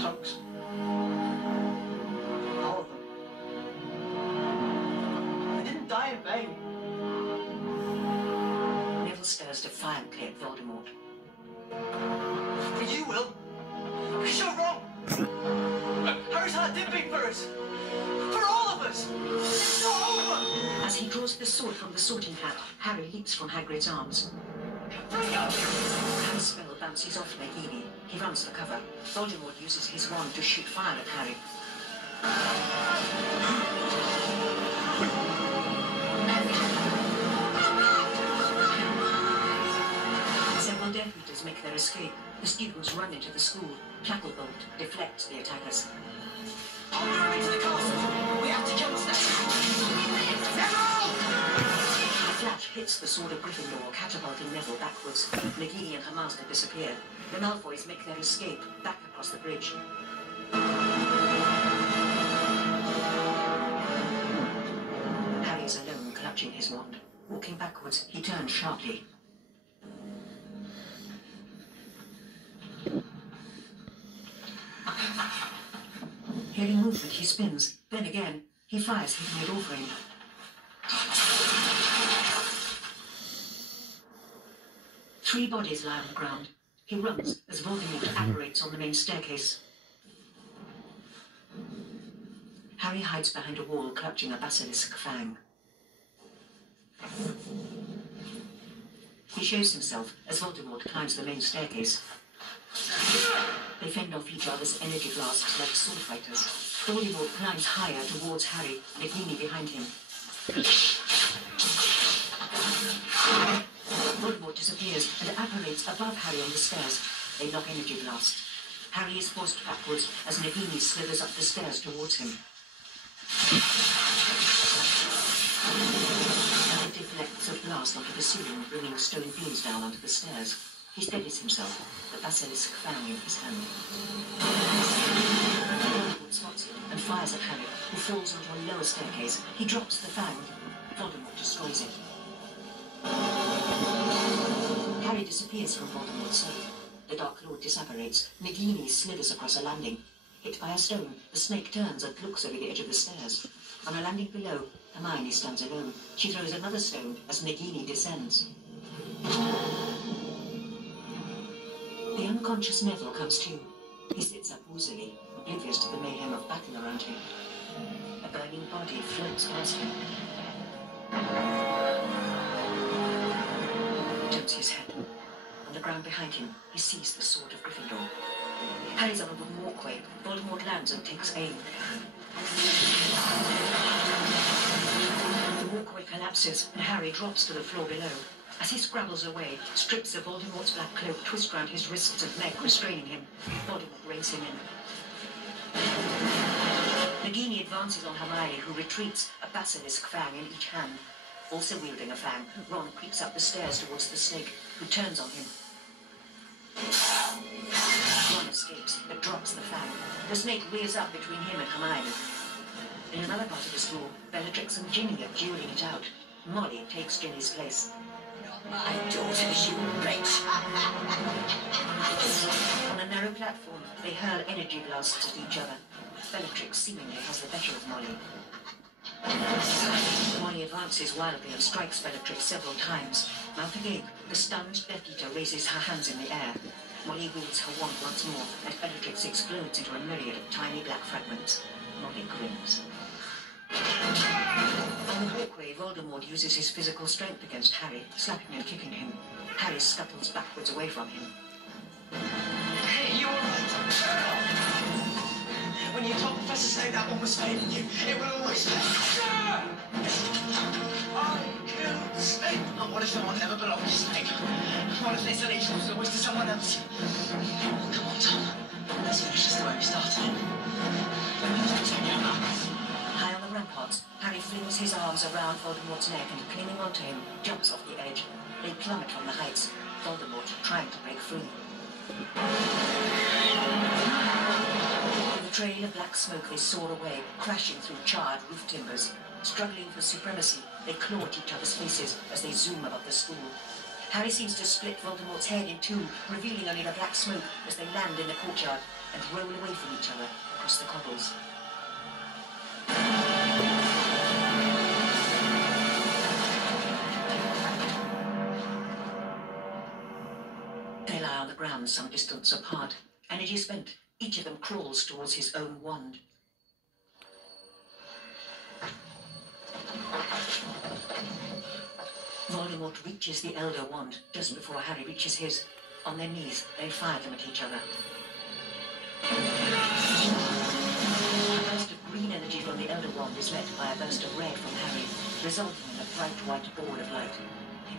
Tonks. All of them. They didn't die in vain. Neville stares defiantly at Voldemort. But you will. Because you're wrong. Harry's heart did beat for us. For all of us. It's not over. As he draws the sword from the sorting hat, Harry leaps from Hagrid's arms. Bring up! Harry's spell bounces off Nagini. He runs for cover. Voldemort uses his wand to shoot fire at Harry. Several Death Eaters make their escape. The students run into the school. Shacklebolt deflects the attackers. On your way to the castle. We have to kill them. Neville! A flash hits the sword of Gryffindor, catapulting Neville backwards. Nagini and her master disappear. The Malfoys make their escape back across the bridge. Harry is alone, clutching his wand. Walking backwards, he turns sharply. Hearing movement, he spins. Then again, he fires, hitting a door frame. Three bodies lie on the ground. He runs as Voldemort apparates on the main staircase. Harry hides behind a wall, clutching a basilisk fang. He shows himself as Voldemort climbs the main staircase. They fend off each other's energy blasts like sword fighters. Voldemort climbs higher towards Harry, Nagini behind him. Voldemort disappears and apparates above Harry on the stairs. They lock energy blast. Harry is forced backwards as Nagini slithers up the stairs towards him. Harry deflects a blast onto the ceiling, bringing stone beams down onto the stairs. He steadies himself, the basilisk fang in his hand. Voldemort spots it and fires at Harry, who falls onto a lower staircase. He drops the fang. Voldemort destroys it. Harry disappears from Voldemort's sight. The Dark Lord disapparates. Nagini slithers across a landing. Hit by a stone, the snake turns and looks over the edge of the stairs. On a landing below, Hermione stands alone. She throws another stone as Nagini descends. The unconscious Neville comes to. He sits up woozily, oblivious to the mayhem of battle around him. A burning body floats past him. He turns his head. On the ground behind him, he sees the sword of Gryffindor. Harry's on a wooden walkway. Voldemort lands and takes aim. The walkway collapses, and Harry drops to the floor below. As he scrabbles away, strips of Voldemort's black cloak twist round his wrists and neck, restraining him. Voldemort reins him in. Nagini advances on Hermione, who retreats, a basilisk fang in each hand. Also wielding a fang, Ron creeps up the stairs towards the snake, who turns on him. Ron escapes, but drops the fang. The snake rears up between him and Hermione. In another part of the school, Bellatrix and Ginny are dueling it out. Molly takes Ginny's place. My daughters, you wretch! On a narrow platform, they hurl energy blasts at each other. Bellatrix seemingly has the better of Molly. Molly advances wildly and strikes Bellatrix several times. Mouth agape, the stunned Death Eater raises her hands in the air. Molly wields her wand once more, and Bellatrix explodes into a myriad of tiny black fragments. Molly grins. On the walkway, Voldemort uses his physical strength against Harry, slapping and kicking him. Harry scuttles backwards away from him. Hey, you all right? When you told Professor Snape that one was failing you, it will always fail. I killed Snape. And what if someone never belonged to Snape? What if this allegiance was always to someone else? Come on, Tom. Let's finish this the way we started. High on the ramparts, Harry flings his arms around Voldemort's neck and, clinging onto him, jumps off the edge. They plummet from the heights, Voldemort trying to break free. In the trail of black smoke, they soar away, crashing through charred roof timbers. Struggling for supremacy, they claw at each other's faces as they zoom above the school. Harry seems to split Voldemort's head in two, revealing only the black smoke as they land in the courtyard and roll away from each other across the cobbles. They lie on the ground some distance apart. Energy spent, each of them crawls towards his own wand. Voldemort reaches the Elder Wand just before Harry reaches his. On their knees, they fire them at each other. A burst of green energy from the Elder Wand is met by a burst of red from Harry, resulting in a bright white ball of light.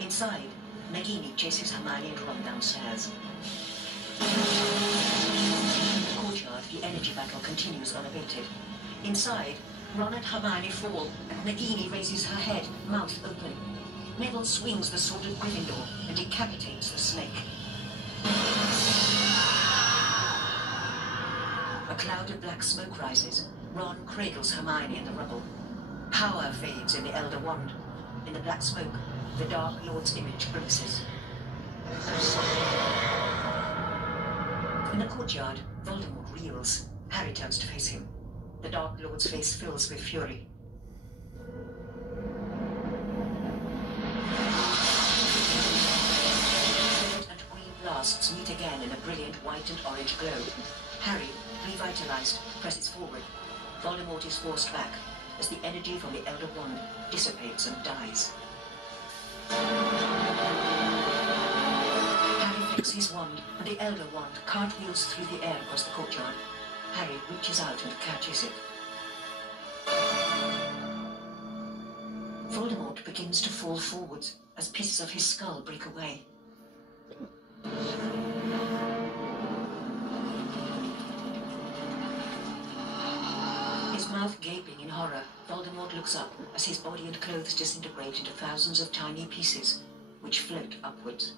Inside, Nagini chases Hermione and Ron downstairs. In the courtyard, the energy battle continues unabated. Inside, Ron and Hermione fall, and Nagini raises her head, mouth open. Neville swings the sword at Gryffindor and decapitates the snake. A cloud of black smoke rises. Ron cradles Hermione in the rubble. Power fades in the Elder Wand. In the black smoke, the Dark Lord's image grimaces. In the courtyard, Voldemort reels. Harry turns to face him. The Dark Lord's face fills with fury. Red and green blasts meet again in a brilliant white and orange glow. Harry, revitalized, presses forward. Voldemort is forced back as the energy from the Elder Wand dissipates and dies. Harry flicks his wand, and the Elder Wand cartwheels through the air across the courtyard. Harry reaches out and catches it. Voldemort begins to fall forwards as pieces of his skull break away. His mouth gaping in horror, Voldemort looks up as his body and clothes disintegrate into thousands of tiny pieces, which float upwards.